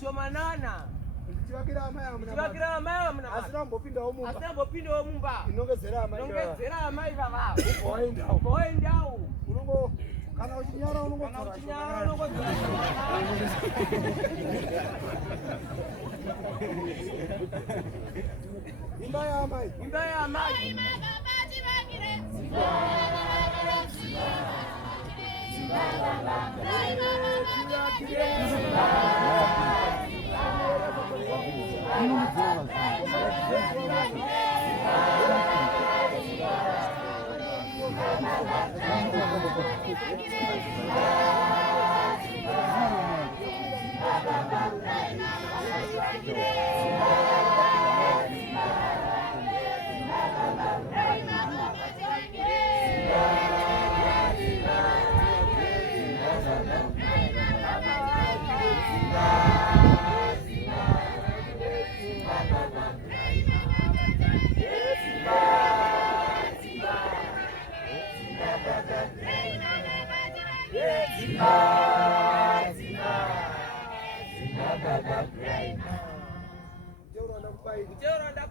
shomanana Chivakira amaya muna asirambopinda omumba inongezera amai baba ukoendao unongo kana uchinyara unongo imba ya amai Baba,